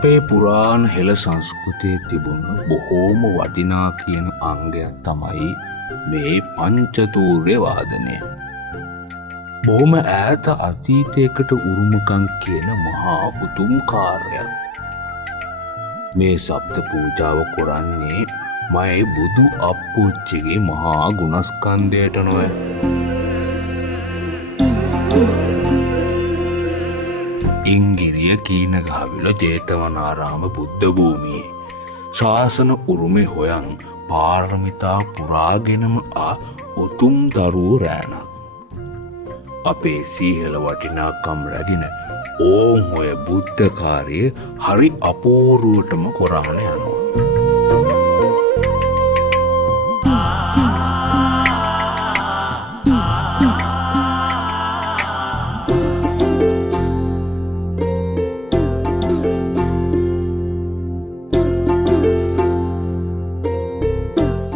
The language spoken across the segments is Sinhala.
අපේ පුරාණ හෙළ සංස්කෘතියේ තිබුණ බොහෝම වටිනා කියන අංගයක් තමයි මේ පංචතූර්ය වාදනය. බොහොම ඈත අතීතයකට උරුමකම් කියන මහා උතුම් කාර්යයක්. මේ ශබ්ද පූජාව කරන්නේ මයි බුදු අප්පුච්චිගේ මහා ගුණස්කන්ධයට නොවේ. ඉංගිරිය කීනගහවිල ජේතවනාරාම බුද්ධ භූමියේ ශාසන උරුමේ හොයන් පාරමිතා පුරාගෙනම උතුම් දරූ රෑනක්. අපේ සීහල වටිනාකම් රැගෙන ඕම් ඔය බුද්ධකාරය හරි අපූරුවටම කොරාන යනවා.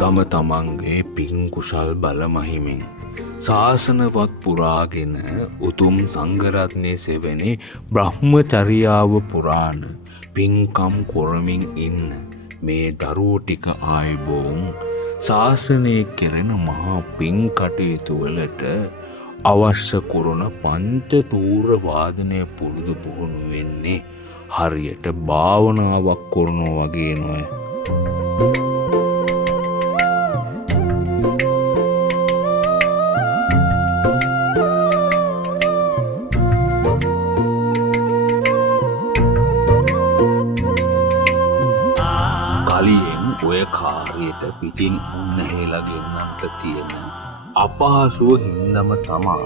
තම තමන්ගේ පින් කුසල් බල මහිමින් ශාසනවත් පුරාගෙන උතුම් සංඝරත්නයේ සෙවනේ බ්‍රහ්මචර්යාව පුරාණ පින්කම් කරමින් ඉන්න මේ දරුවෝ ටික ආයුබෝවන් ශාසනයේ කෙරෙන මහා පින් කටයුතු වලට අවශ්‍ය කරන පංචතූර්ය වාදනය පුරුදු පුහුණු වෙන්නේ හරියට භාවනාවක් කරනවා වගේ නොවේ. ඔය කාර්යයට පිටින් උන්නහෙලා ගෙන්නන්ට තියෙන අපහසුව හින්දම තමා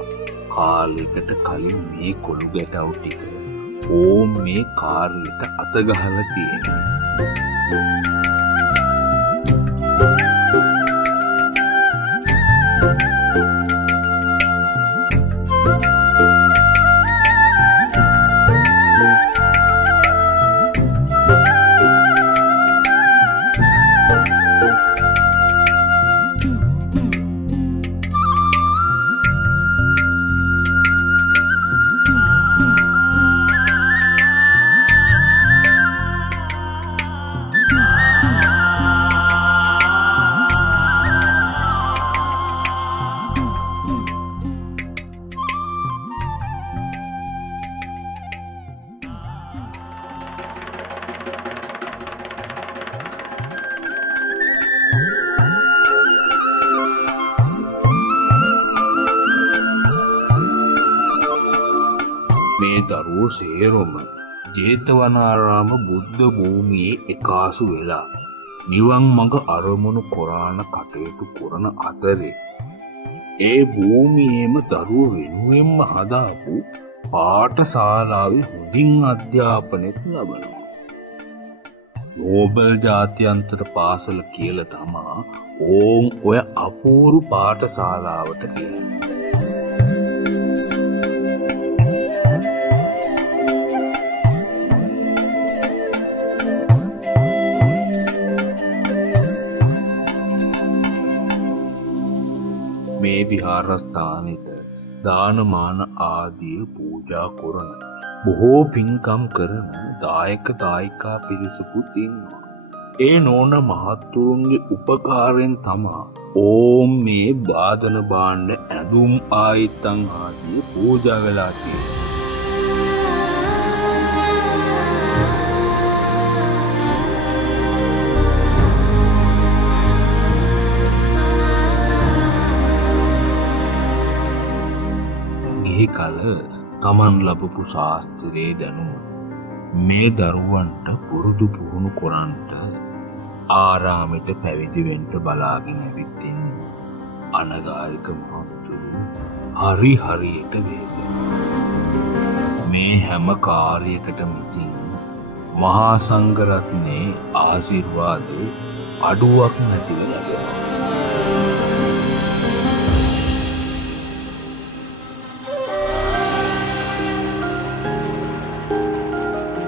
කාලයකට කලින් මේ කොළු ගැටව් ටික ඕම් මේ කාර්යයට අතගහලා තියෙනවා. මේ දරුවෝ සේරම ජේතවනාරාම බුද්ධ භූමියේ එකාසු වෙලා නිවන් මඟ අරමුණු කොරාන කටයුතු කරන අතරේ ඒ භූමියේම දරුවෝ වෙනුවෙන්ම හදාපු පාඨශාලාවේ හොඳින් අධ්‍යාපනයත් ලබනවා. නෝබල් ජාත්‍යන්තර පාසල කියලා තමා ඕම් ඔය අපූරු පාඨශාලාවට කියන්නේ. මේ විහාරස්ථානෙට දානමාන ආදිය පූජා කරන බොහෝ පින්කම් කරන දායක දායිකා පිරිසකුත් ඉන්නවා. ඒ නෝන මහත්තුරුන්ගේ උපකාරයෙන් තමා ඕම් මේ වාදන භාණ්ඩ ඇඳුම් ආයිත්තන් ආදිය පූජා වෙලා තියෙනවා. කල තමන් ලබපු ශාස්ත්‍රයේ දැනුම මේ දරුවන්ට පුරුදු පුහුණු කොරන්ට ආරාමෙට පැවිදිවෙන්ට බලාගෙන ඇවිත් ඉන්න අනගාരിക මහත්තුරු හරියට වෙහෙසෙනවා. මේ හැම කාර්යයකටම ඉතින් මහා සංඝරත්නයේ ආශිර්වාදේ අඩුවක් නැතිව ලැබෙනවා.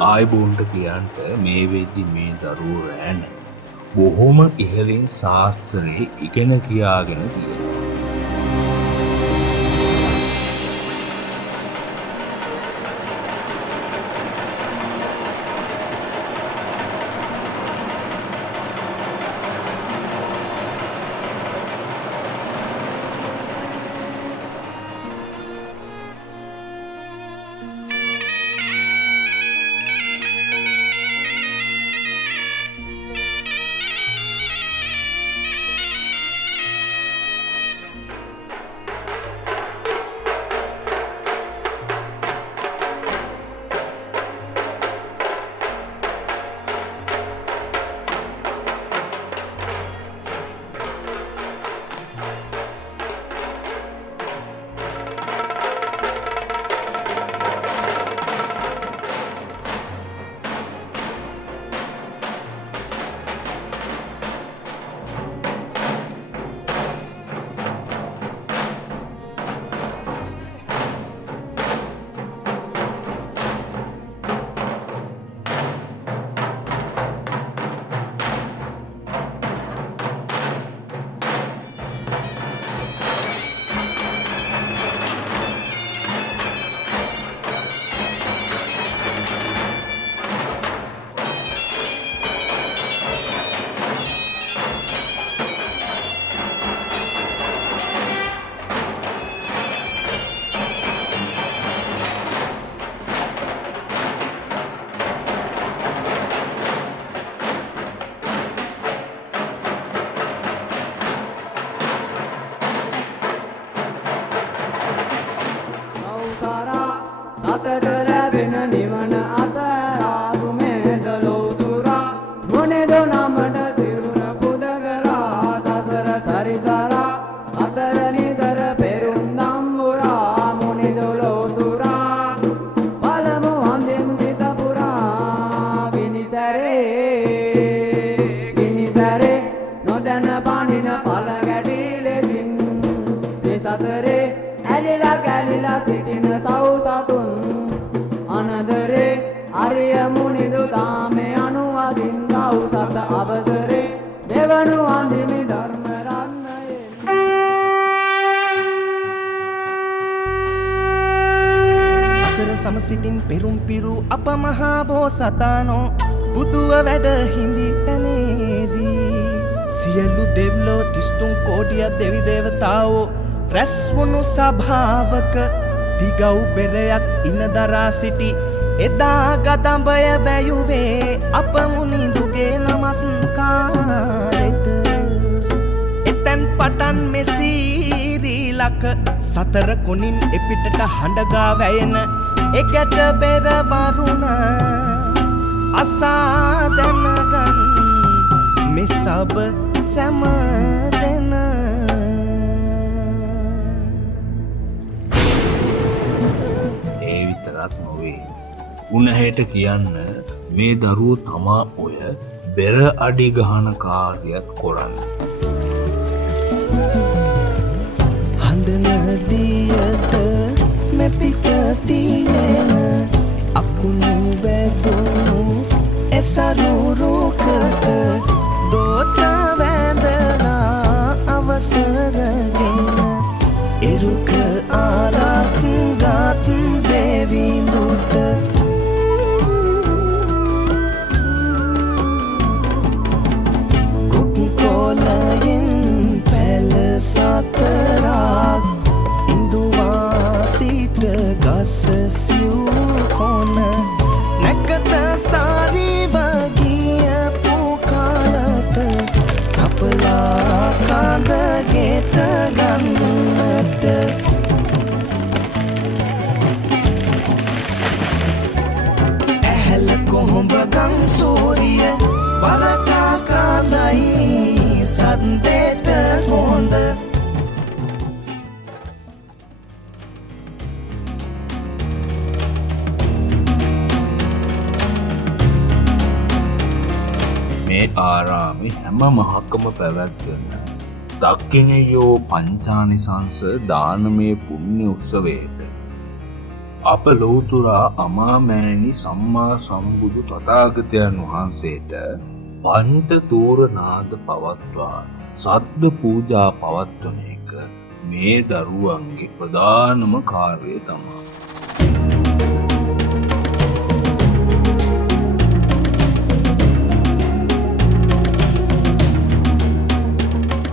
ආයිබෝන්ට කියන්ට මේ වෙද්දි මේ දරුවෝ රෑන බොහොම ඉහළින් ශාස්ත්‍රයේ ඉගෙන කියාගෙන තියෙනවා. සසරේ ඇලිලා ගැලිලා සිටින සෞසතුන් අනදරේ අරිය මුනිදු තාමේ අනුවසින් සෞසත අවසරේ දෙවනු අන්දිමි ධර්ම රත්නයේ සතර සමසිතින් පෙරුම් පිරු අප මහා බෝසතානෝ බුදුව වැඩ හිඳි තැනේදී සියලු දෙව්ලෝ 33 කෝටිය දෙවි දේවතාවෝ රැස් වුණු සභාවක දිගව් බෙරයක් ඉනදරා සිටි එදා ගදඹය වැයුවේ අප මුනිදුගේ නමස්කාරෙට එතැන් පටන් මෙසීරීලක සතර කොනින් එපිටට හඬගා වැයෙන එකට බෙර වරුණ අසා දැනගන් මෙසබ සැම දෙන ඒ විතරක් නොවේ උනහයට කියන්න මේ දරුවෝ තමා ඔය බෙර අඩි ගහන කාර්යයක් කොරන්න හඳනදියට මෙපිට තියෙන අකුණු වැදුණු එසරුරුකට දෝත වැඳලා අවසරගෙන එරුක ආරක් ගත් දෙවිඳුට කොලයෙන් පැල සතරක් ඉන්දුවා සිට ගස සිව් කොන නැකත සාරිව ගිය පුකාලට කපලා කඳ ගෙට ගන්නට ඇහැල කොහොඹ ගම් සූරිය වරකා කාලයි සන්දේට හොඳ මේ ආරාමේ හැම මහකම පැවැත්වෙන දක්ඛිනයෝ පංචානිසංස දානමය පුණ්‍ය උත්සවයට අප ලෞතුරා අමාමෑණි සම්මා සම්බුදු තථාගතයන් වහන්සේට පන්ත තූර නාද පවත්වා සද්ද පූජා පවත්වන එක මේ දරුවන්ගේ ප්‍රධානම කාර්යය තමයි.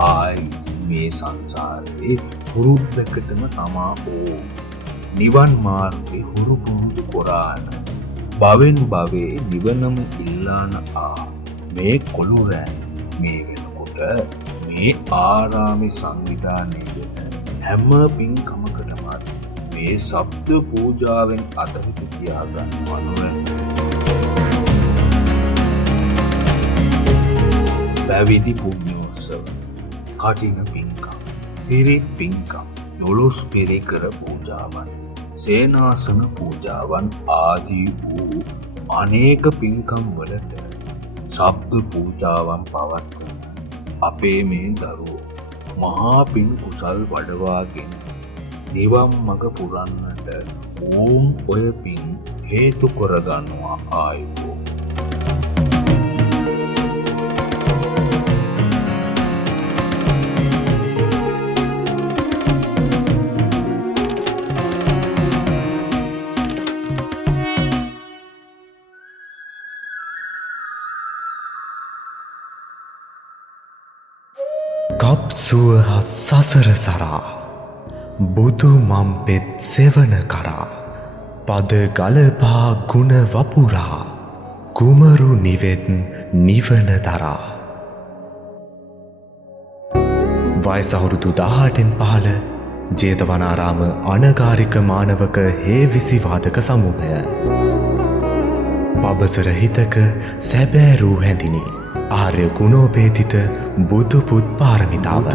ආයි මේ සංසාරේ පුරුද්දකටම තමා ඕ නිවන් මාර්ගේ හුරු පුරුදු කොරාන භවෙන් භවේ නිවනම ඉල්ලාන ආ මේ කොළුරෑ මේ වෙනකොට මේ ආරාමේ සංවිධානය වෙන හැම පින්කමකටමත් මේ සබ්ද පූජාවෙන් අතහිත තියාගන්නවා නොවේ. පැවිදි පුණ්‍යෝත්සව, කඨින පින්කම්, පිරිත් පින්කම්, දොළොස් පිරිකර පූජාවන්, සේනාසන පූජාවන් ආදී වූ අනේක පින්කම් වලට සබ්ද පූජාවන් පවත්වන අපේ මේ දරුවෝ මහා පින් කුසල් වඩවාගෙන නිවන් මඟ පුරන්නට ඕම් ඔය පින් හේතු කරගන්නවා ආයුබෝ. කප්සුව සසර සරා බුදු මම්පෙත් සෙවන කරා පද ගලපා ගුණ වපුරා කුමරු නිවෙත් නිවන දරා. වයස අවුරුදු 18න් පහළ ජේතවනාරාම අනගාരിക මානවක හේවිසි වාදක සමූහය පබසර හිතක සැබෑ රූ හැඳිනි ආර්ය ගුණෝපේතිත බුදුපුත් පාරමිතාව